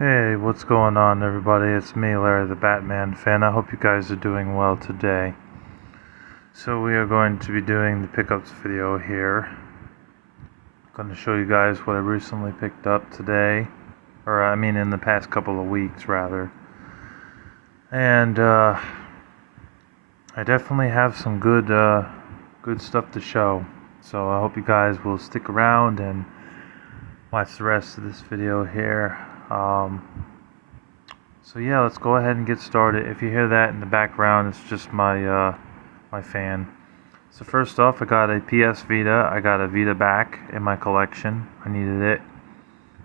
Hey, what's going on, everybody? It's me, Larry the Batman fan. I hope you guys are doing well today. So we are going to be doing the pickups video here. I'm going to show you guys what I recently picked up today, in the past couple of weeks, rather. And I definitely have some good stuff to show. So I hope you guys will stick around and watch the rest of this video here. So yeah, let's go ahead and get started. If you hear that in the background, it's just my fan. So first off, I got a PS Vita. I got a Vita back in my collection. I needed it,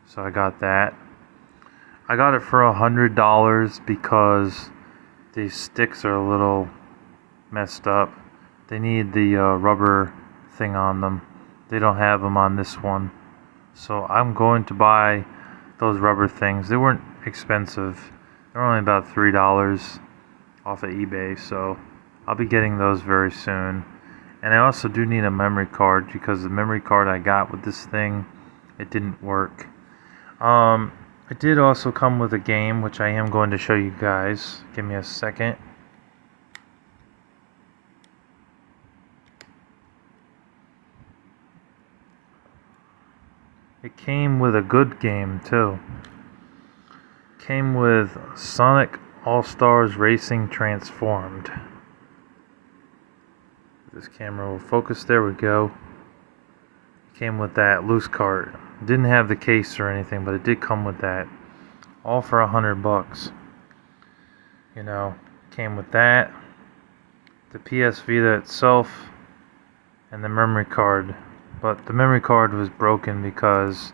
so I got that. I got it for $100 because these sticks are a little messed up. They need the rubber thing on them. They don't have them on this one. So I'm going to buy those rubber things. They weren't expensive. They're only about $3 off of eBay, so I'll be getting those very soon. And I also do need a memory card because the memory card I got with this thing, it didn't work. It did also come with a game, which I am going to show you guys. Give me a second. It came with a good game too. Came with Sonic All-Stars Racing Transformed. This camera will focus. There we go. Came with that loose cart. Didn't have the case or anything, but it did come with that. All for $100. You know, came with that, the PS Vita itself, and the memory card. But the memory card was broken because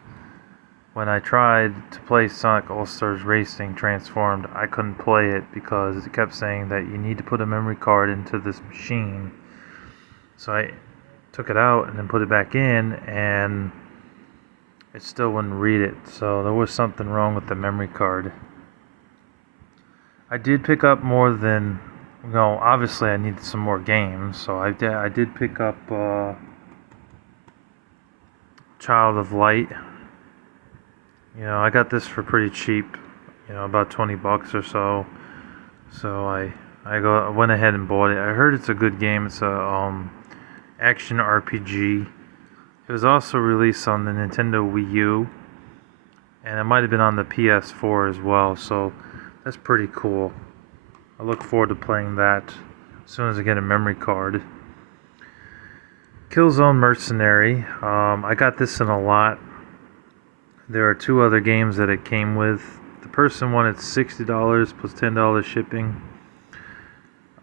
when I tried to play Sonic All-Stars Racing Transformed, I couldn't play it because it kept saying that you need to put a memory card into this machine. So I took it out and then put it back in, and it still wouldn't read it. So there was something wrong with the memory card. I did pick up more than, obviously I needed some more games. So I did pick up Child of Light. I got this for pretty cheap, about 20 bucks or so. So I went ahead and bought it. I heard it's a good game. It's a action RPG. It was also released on the Nintendo Wii U, and it might have been on the PS4 as well. So that's pretty cool. I look forward to playing that as soon as I get a memory card. Killzone Mercenary. I got this in a lot. There are two other games that it came with. The person wanted $60 plus $10 shipping.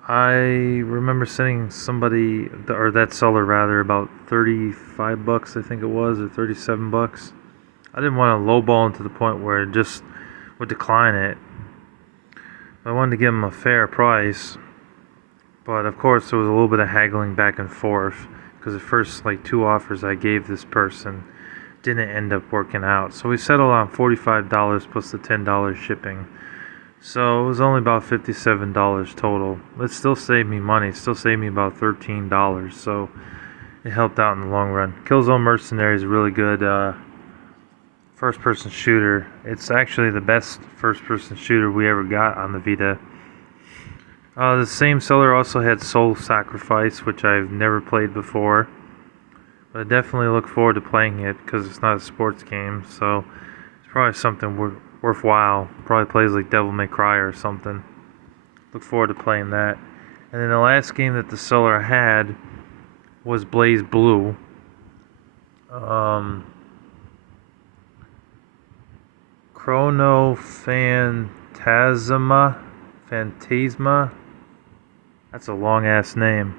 I remember sending somebody, or that seller rather, about 35 bucks, I think it was, or 37 bucks. I didn't want to lowball him to the point where it just would decline it. I wanted to give him a fair price. But of course there was a little bit of haggling back and forth because the first two offers I gave this person didn't end up working out. So we settled on $45 plus the $10 shipping. So it was only about $57 total. It still saved me money. It still saved me about $13. So it helped out in the long run. Killzone Mercenary is a really good first-person shooter. It's actually the best first-person shooter we ever got on the Vita. The same seller also had Soul Sacrifice, which I've never played before. But I definitely look forward to playing it because it's not a sports game, so it's probably something worthwhile. Probably plays like Devil May Cry or something. Look forward to playing that. And then the last game that the seller had was BlazBlue. Chrono Phantasma. That's a long ass name.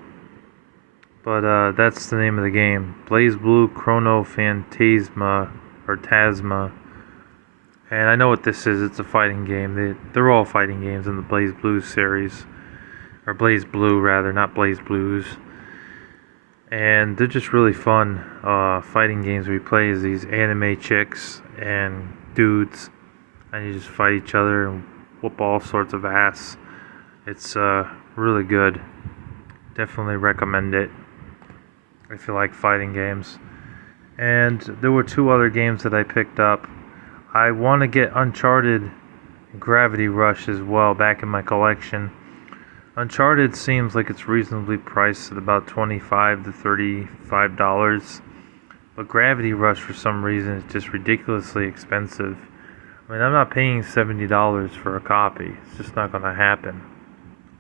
But that's the name of the game. BlazBlue Chrono Phantasma, or Tasma. And I know what this is. It's a fighting game. They're all fighting games in the BlazBlue series. Or BlazBlue, rather, not BlazBlues. And they're just really fun fighting games where you play as these anime chicks and dudes. And you just fight each other and whoop all sorts of ass. It's really good. Definitely recommend it if you like fighting games. And there were two other games that I picked up. I want to get Uncharted and Gravity Rush as well back in my collection. Uncharted seems like it's reasonably priced at about $25 to $35, but Gravity Rush for some reason is just ridiculously expensive. I mean, I'm not paying $70 for a copy. It's just not going to happen.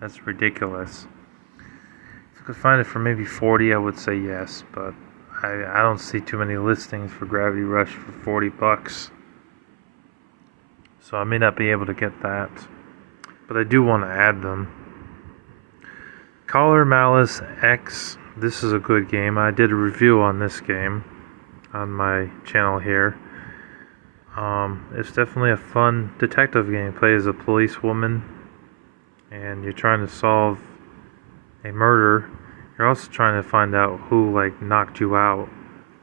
That's ridiculous. If I could find it for maybe 40, I would say yes, but I don't see too many listings for Gravity Rush for 40 bucks. So I may not be able to get that, but I do want to add them. Collar Malice X. This is a good game. I did a review on this game on my channel here. It's definitely a fun detective game. You play as a policewoman, and you're trying to solve a murder. You're also trying to find out who knocked you out,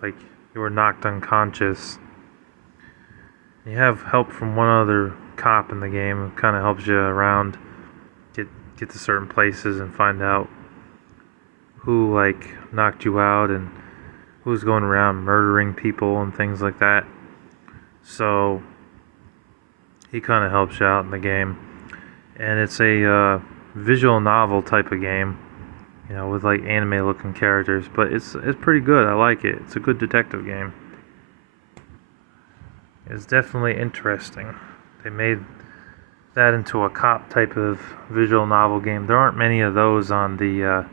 like you were knocked unconscious. You have help from one other cop in the game who kind of helps you around, get to certain places and find out who knocked you out and who's going around murdering people and things like that. So he kind of helps you out in the game, and it's a visual novel type of game, with anime looking characters, but it's pretty good. I like it. It's a good detective game. It's definitely interesting. They made that into a cop type of visual novel game. There aren't many of those on the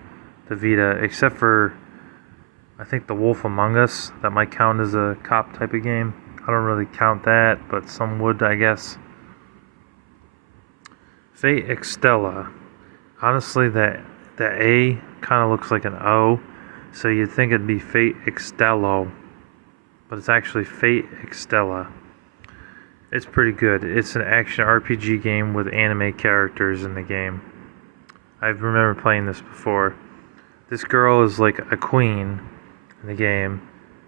Vita, except for I think The Wolf Among Us. That might count as a cop type of game. I don't really count that, but some would, I guess. Fate Extella. Honestly, the A kind of looks like an O, so you'd think it'd be Fate Extello, but it's actually Fate Extella. It's pretty good. It's an action RPG game with anime characters in the game. I remember playing this before. This girl is like a queen in the game.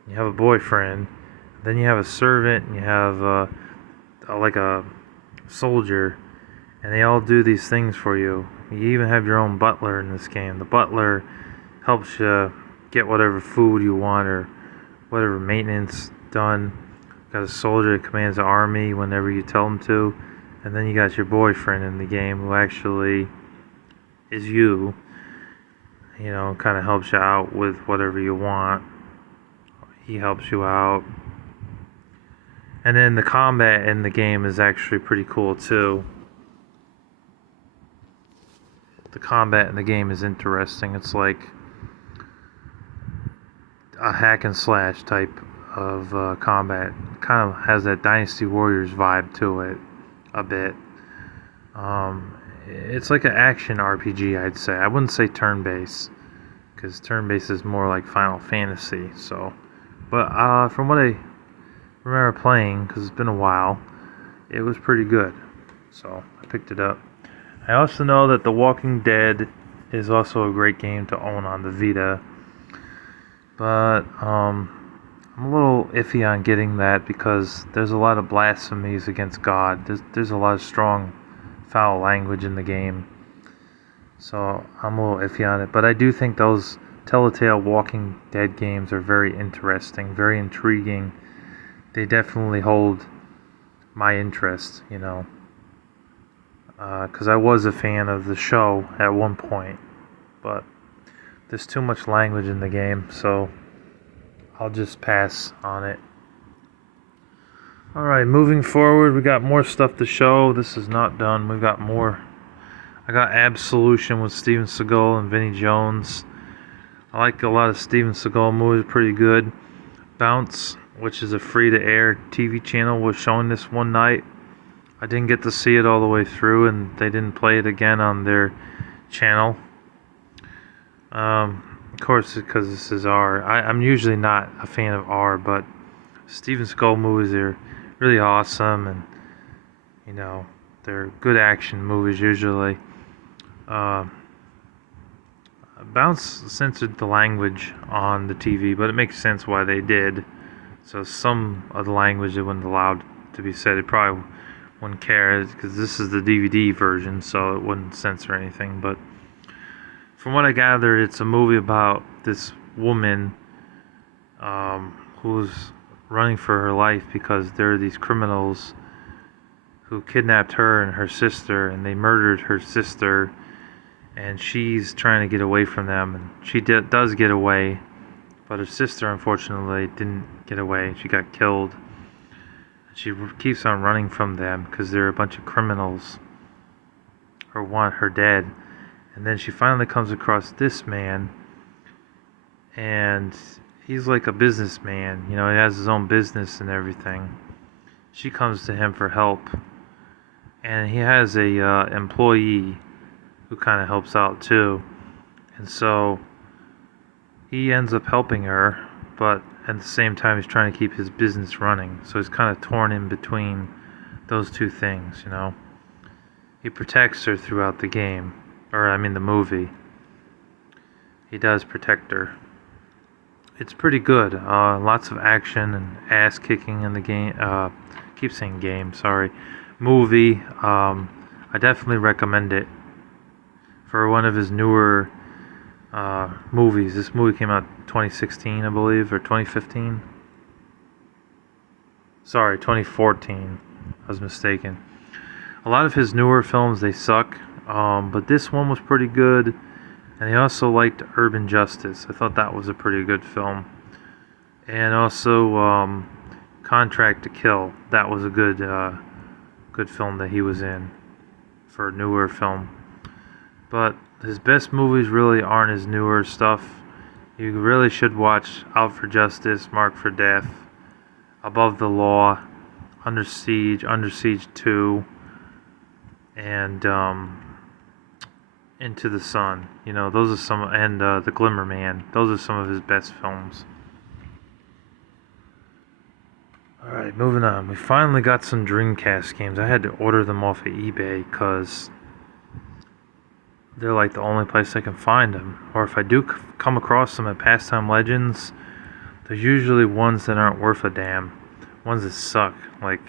You have a boyfriend, then you have a servant, and you have a soldier, and they all do these things for you. You even have your own butler in this game. The butler helps you get whatever food you want or whatever maintenance done. Got a soldier that commands an army whenever you tell him to, and then you got your boyfriend in the game who actually is you. Kind of helps you out with whatever you want. He helps you out. And then the combat in the game is actually pretty cool too. The combat in the game is interesting. It's like a hack and slash type of combat. Kind of has that Dynasty Warriors vibe to it a bit. It's like an action RPG, I'd say. I wouldn't say turn-based, because turn-based is more like Final Fantasy. But from what I remember playing, because it's been a while, it was pretty good. So I picked it up. I also know that The Walking Dead is also a great game to own on the Vita, but I'm a little iffy on getting that because there's a lot of blasphemies against God. There's a lot of strong foul language in the game, so I'm a little iffy on it. But I do think those Telltale Walking Dead games are very interesting, very intriguing. They definitely hold my interest, because I was a fan of the show at one point, but there's too much language in the game, so I'll just pass on it. Alright, moving forward, we got more stuff to show. This is not done. We got more. I got Absolution with Steven Seagal and Vinnie Jones. I like a lot of Steven Seagal movies, pretty good. Bounce, which is a free-to-air TV channel, was showing this one night. I didn't get to see it all the way through, and they didn't play it again on their channel. Of course, because this is R. I'm usually not a fan of R, but Steven Seagal movies are really awesome, and they're good action movies usually. Bounce censored the language on the TV, but it makes sense why they did. So some of the language they wouldn't allow to be said, it probably wouldn't care, because this is the DVD version, so it wouldn't censor anything. But from what I gathered, it's a movie about this woman who's running for her life because there are these criminals who kidnapped her and her sister, and they murdered her sister, and she's trying to get away from them, and she does get away, but her sister unfortunately didn't get away. She got killed. She keeps on running from them because they're a bunch of criminals or want her dead. And then she finally comes across this man, and he's like a businessman, you know, he has his own business and everything. She comes to him for help, and he has a employee who kind of helps out too. And so he ends up helping her, but at the same time he's trying to keep his business running. So he's kind of torn in between those two things, you know. He protects her throughout the game, or I mean the movie. He does protect her. It's pretty good. Lots of action and ass kicking in the game. Keep saying game, sorry. Movie. I definitely recommend it. For one of his newer movies. This movie came out 2016, I believe, or 2015. Sorry, 2014. I was mistaken. A lot of his newer films, they suck. But this one was pretty good. And I also liked Urban Justice. I thought that was a pretty good film. And also Contract to Kill. That was a good film that he was in for a newer film. But his best movies really aren't his newer stuff. You really should watch Out for Justice, Marked for Death, Above the Law, Under Siege 2, and Into the Sun. You know, those are some, and The Glimmer Man. Those are some of his best films. Alright, moving on. We finally got some Dreamcast games. I had to order them off of eBay because they're like the only place I can find them. Or if I do come across them at Pastime Legends, they're usually ones that aren't worth a damn. Ones that suck, like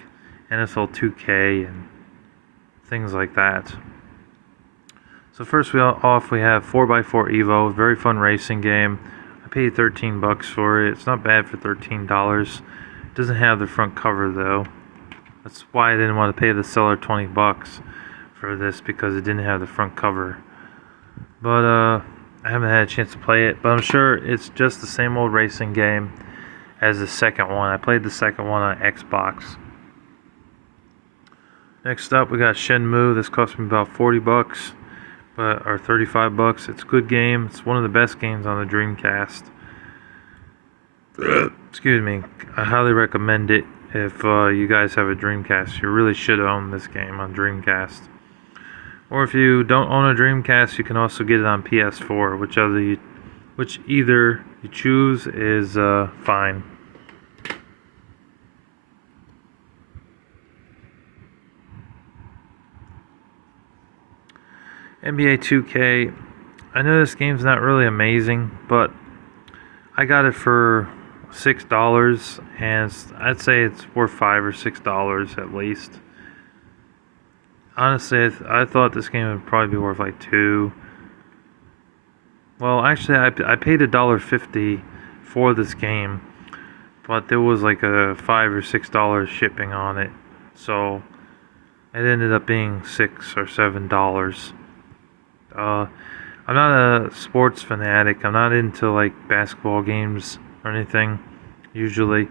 NFL 2K and things like that. So first we have 4x4 Evo, very fun racing game. I paid $13 for it. It's not bad for $13. It doesn't have the front cover though. That's why I didn't want to pay the seller $20 for this, because it didn't have the front cover. But I haven't had a chance to play it, but I'm sure it's just the same old racing game as the second one. I played the second one on Xbox. Next up we got Shenmue. This cost me about $40. Or $35. It's a good game. It's one of the best games on the Dreamcast. Excuse me. I highly recommend it if you guys have a Dreamcast. You really should own this game on Dreamcast. Or if you don't own a Dreamcast, you can also get it on PS4. Which either you choose is fine. NBA 2K, I know this game's not really amazing, but I got it for $6, and I'd say it's worth $5 or $6 at least. Honestly, I thought this game would probably be worth like $2. Well, actually, I paid $1.50 for this game, but there was like a $5 or $6 shipping on it, so it ended up being $6 or $7. I'm not a sports fanatic. I'm not into like basketball games or anything usually,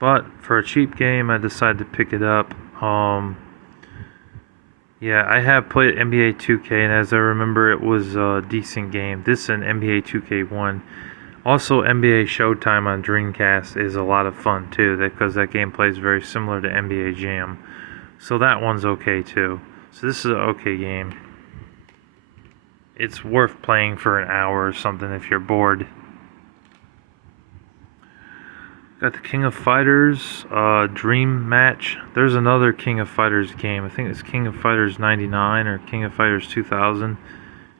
but for a cheap game I decided to pick it up. Yeah, I have played NBA 2K, and as I remember, it was a decent game. This and NBA 2K1. Also, NBA Showtime on Dreamcast is a lot of fun too, because that game plays very similar to NBA Jam, so that one's okay too. So this is an okay game. It's worth playing for an hour or something if you're bored. Got the King of Fighters Dream Match. There's another King of Fighters game. I think it's King of Fighters 99 or King of Fighters 2000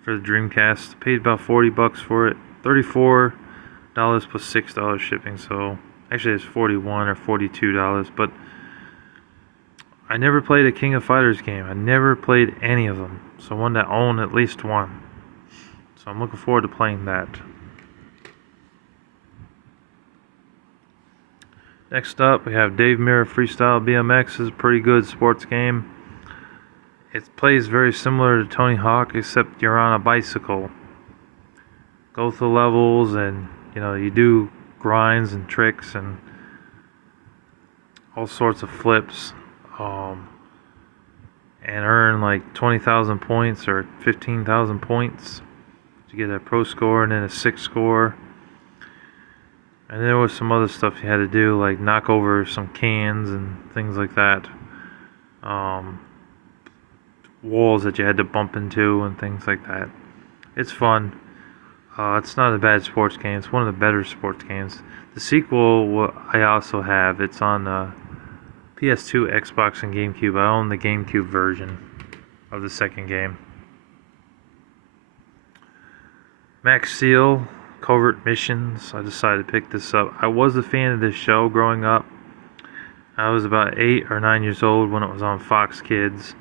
for the Dreamcast. Paid about $40 for it. $34 plus $6 shipping. So actually it's $41 or $42. But I never played a King of Fighters game. I never played any of them. So I wanted to own at least one. So I'm looking forward to playing that. Next up, we have Dave Mirra Freestyle BMX. Is a pretty good sports game. It plays very similar to Tony Hawk, except you're on a bicycle. Go through levels, and you do grinds and tricks and all sorts of flips, and earn like 20,000 points or 15,000 points to get a pro score and then a 6 score. And there was some other stuff you had to do, like knock over some cans and things like that. Walls that you had to bump into and things like that. It's fun. It's not a bad sports game. It's one of the better sports games. The sequel I also have. It's on PS2, Xbox, and GameCube. I own the GameCube version of the second game. Max Steel, Covert Missions. I decided to pick this up. I was a fan of this show growing up. I was about 8 or 9 years old when it was on Fox Kids.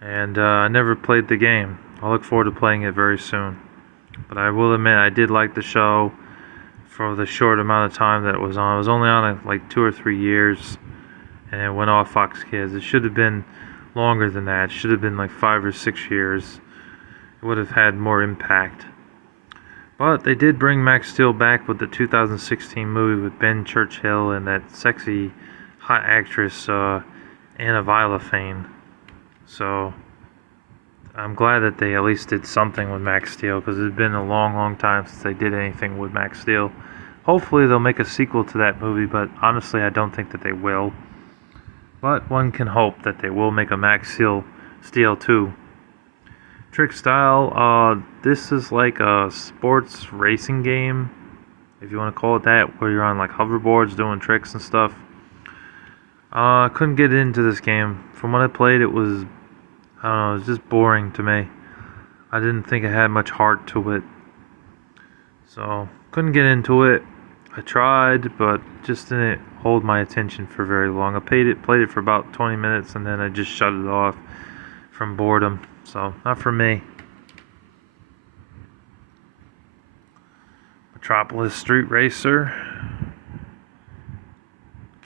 And I never played the game. I look forward to playing it very soon. But I will admit, I did like the show for the short amount of time that it was on. It was only on like 2 or 3 years, and it went off Fox Kids. It should have been longer than that. It should have been like 5 or 6 years. It would have had more impact. But they did bring Max Steel back with the 2016 movie with Ben Churchill and that sexy, hot actress, Anna Vilafane. So I'm glad that they at least did something with Max Steel, because it's been a long, long time since they did anything with Max Steel. Hopefully they'll make a sequel to that movie, but honestly I don't think that they will. But one can hope that they will make a Max Steel 2. Trick Style, this is like a sports racing game, if you want to call it that, where you're on like hoverboards doing tricks and stuff. I couldn't get into this game. From what I played, it was, I don't know, it was just boring to me. I didn't think it had much heart to it. So, couldn't get into it. I tried, but just didn't hold my attention for very long. I played it for about 20 minutes, and then I just shut it off from boredom. So, not for me. Metropolis Street Racer.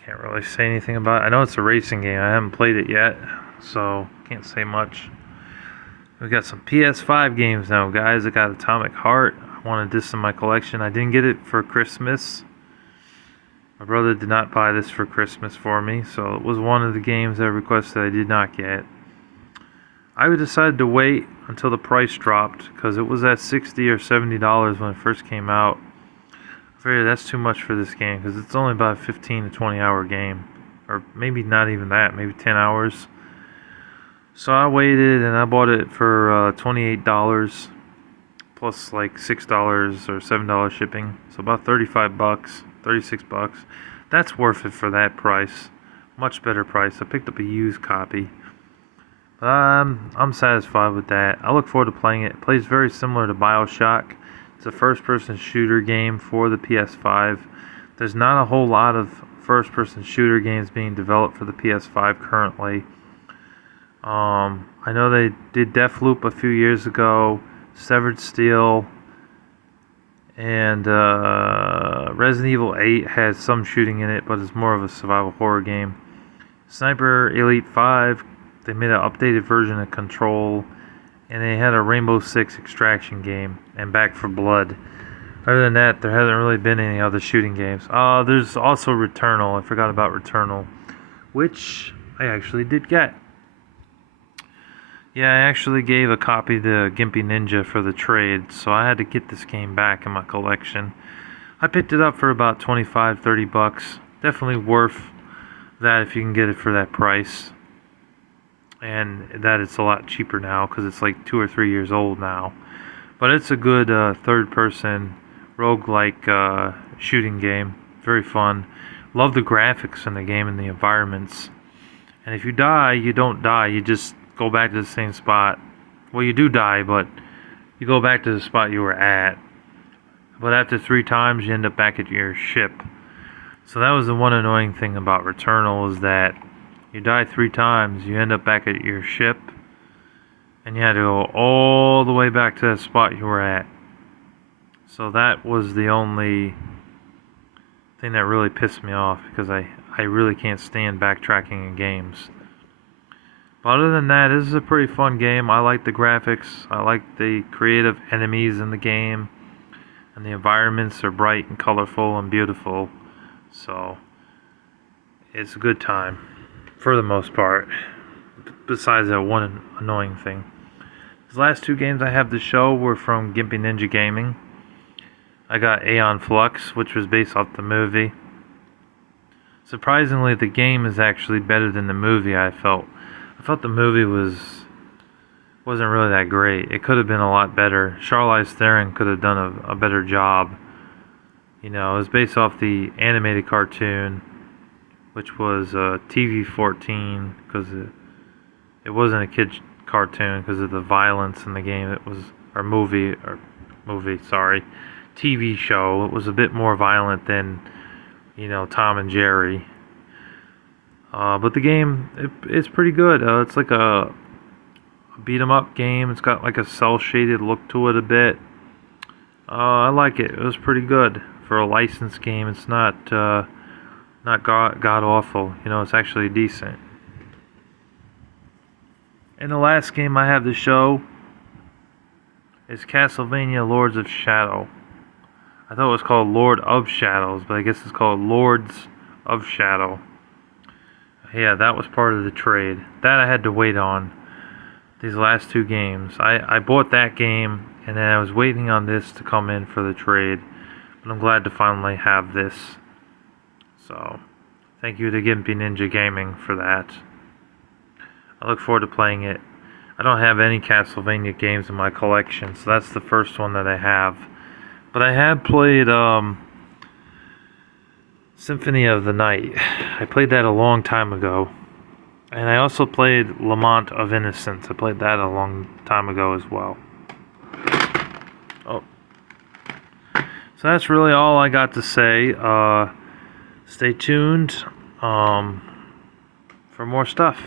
Can't really say anything about it. I know it's a racing game. I haven't played it yet, so can't say much. We got some PS5 games now, guys. I got Atomic Heart. I wanted this in my collection. I didn't get it for Christmas. My brother did not buy this for Christmas for me, so it was one of the games I requested I did not get. I decided to wait until the price dropped, because it was at $60 or $70 when it first came out. I figured that's too much for this game, because it's only about a 15 to 20 hour game, or maybe not even that, maybe 10 hours. So I waited, and I bought it for $28 plus like $6 or $7 shipping, so about 35 bucks, 36 bucks. That's worth it for that price. Much better price. I picked up a used copy. I'm satisfied with that. I look forward to playing it. It plays very similar to BioShock. It's a first-person shooter game for the PS5. There's not a whole lot of first-person shooter games being developed for the PS5 currently. I know they did Deathloop a few years ago, Severed Steel, and Resident Evil 8 has some shooting in it, but it's more of a survival horror game. Sniper Elite 5, they made an updated version of Control, and they had a Rainbow Six Extraction game, and Back 4 Blood. Other than that, there hasn't really been any other shooting games. There's also Returnal. I forgot about Returnal, which I actually did get. Yeah, I actually gave a copy to Gimpy Ninja for the trade, so I had to get this game back in my collection. I picked it up for about 25, 30 bucks. Definitely worth that if you can get it for that price. And that it's a lot cheaper now because it's like 2 or 3 years old now. But it's a good third-person roguelike shooting game. Very fun. Love the graphics in the game and the environments. And if you die, you don't die. You just go back to the same spot. Well, you do die, but you go back to the spot you were at. But after 3 times, you end up back at your ship. So that was the one annoying thing about Returnal, is that you die 3 times, you end up back at your ship, and you had to go all the way back to the spot you were at. So that was the only thing that really pissed me off because I really can't stand backtracking in games. But other than that, this is a pretty fun game. I like the graphics. I like the creative enemies in the game. And the environments are bright and colorful and beautiful. So, it's a good time. For the most part. Besides that one annoying thing. These last two games I have to show were from Gimpy Ninja Gaming. I got Aeon Flux, which was based off the movie. Surprisingly, the game is actually better than the movie, I felt. I felt the movie wasn't really that great. It could have been a lot better. Charlize Theron could have done a better job. You know, it was based off the animated cartoon, which was TV-14, because it wasn't a kid's cartoon because of the violence in the game. It was, TV show. It was a bit more violent than, you know, Tom and Jerry. But the game, it's pretty good. It's like a beat 'em up game. It's got like a cel shaded look to it a bit. I like it. It was pretty good for a licensed game. It's not god awful. You know, it's actually decent. And the last game I have to show is Castlevania Lords of Shadow. I thought it was called Lord of Shadows, but I guess it's called Lords of Shadow. Yeah, that was part of the trade. That I had to wait on. These last two games. I bought that game, and then I was waiting on this to come in for the trade. But I'm glad to finally have this. So, thank you to Gimpy Ninja Gaming for that. I look forward to playing it. I don't have any Castlevania games in my collection, so that's the first one that I have. But I have played Symphony of the Night. I played that a long time ago. And I also played Lament of Innocence. I played that a long time ago as well. Oh. So that's really all I got to say. Stay tuned for more stuff.